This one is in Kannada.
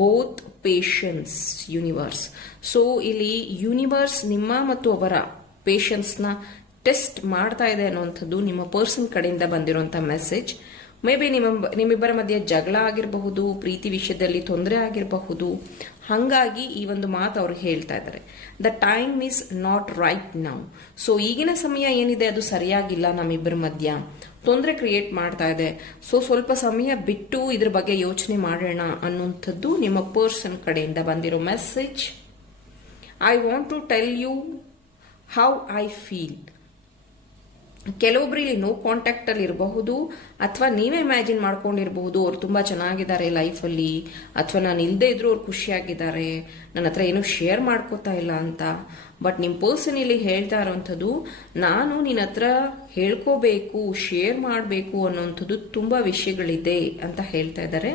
Both patience universe. ಸೊ ಇಲ್ಲಿ ಯೂನಿವರ್ಸ್ ನಿಮ್ಮ ಮತ್ತು ಅವರ ಪೇಷನ್ಸ್ನ ಟೆಸ್ಟ್ ಮಾಡ್ತಾ ಇದೆ ಅನ್ನುವಂಥದ್ದು ನಿಮ್ಮ ಪರ್ಸನ್ ಕಡೆಯಿಂದ ಬಂದಿರುವಂತಹ ಮೆಸೇಜ್. ಮೇ ಬಿ ನಿಮ್ಮಿಬ್ಬರ ಮಧ್ಯೆ ಜಗಳ ಆಗಿರಬಹುದು, ಪ್ರೀತಿ ವಿಷಯದಲ್ಲಿ ತೊಂದರೆ ಆಗಿರಬಹುದು. ಹಾಗಾಗಿ ಈ ಒಂದು ಮಾತು ಅವ್ರು ಹೇಳ್ತಾ ಇದ್ದಾರೆ, the time is not right now. So ಈಗಿನ ಸಮಯ ಏನಿದೆ ಅದು ಸರಿಯಾಗಿಲ್ಲ, ನಮ್ಮಿಬ್ಬರ ಮಧ್ಯ ತೊಂದರೆ ಕ್ರಿಯೇಟ್ ಮಾಡ್ತಾ ಇದೆ. ಸೊ ಸ್ವಲ್ಪ ಸಮಯ ಬಿಟ್ಟು ಇದ್ರ ಬಗ್ಗೆ ಯೋಚನೆ ಮಾಡೋಣ ಅನ್ನುವಂಥದ್ದು ನಿಮ್ಮ ಪರ್ಸನ್ ಕಡೆಯಿಂದ ಬಂದಿರೋ message. I want to tell you how I feel. ಕೆಲವೊಬ್ರು ಇಲ್ಲಿ ನೋ ಕಾಂಟ್ಯಾಕ್ಟ್ ಅಲ್ಲಿ ಇರಬಹುದು, ಅಥವಾ ನೀವೇ ಇಮ್ಯಾಜಿನ್ ಮಾಡ್ಕೊಂಡಿರಬಹುದು ಅವ್ರು ತುಂಬಾ ಚೆನ್ನಾಗಿದ್ದಾರೆ ಲೈಫಲ್ಲಿ, ಅಥವಾ ನಾನು ಇಲ್ಲದೆ ಇದ್ರು ಅವ್ರು ಖುಷಿಯಾಗಿದ್ದಾರೆ, ನನ್ನ ಹತ್ರ ಏನೂ ಶೇರ್ ಮಾಡ್ಕೋತಾ ಇಲ್ಲ ಅಂತ. ಬಟ್ ನಿಮ್ಮ ಪರ್ಸನ್ ಇಲ್ಲಿ ಹೇಳ್ತಾ ಇರೋವಂಥದ್ದು, ನಾನು ನಿನ್ನ ಹತ್ರ ಹೇಳ್ಕೋಬೇಕು, ಶೇರ್ ಮಾಡಬೇಕು ಅನ್ನೋಂಥದ್ದು ತುಂಬಾ ವಿಷಯಗಳಿದೆ ಅಂತ ಹೇಳ್ತಾ ಇದ್ದಾರೆ.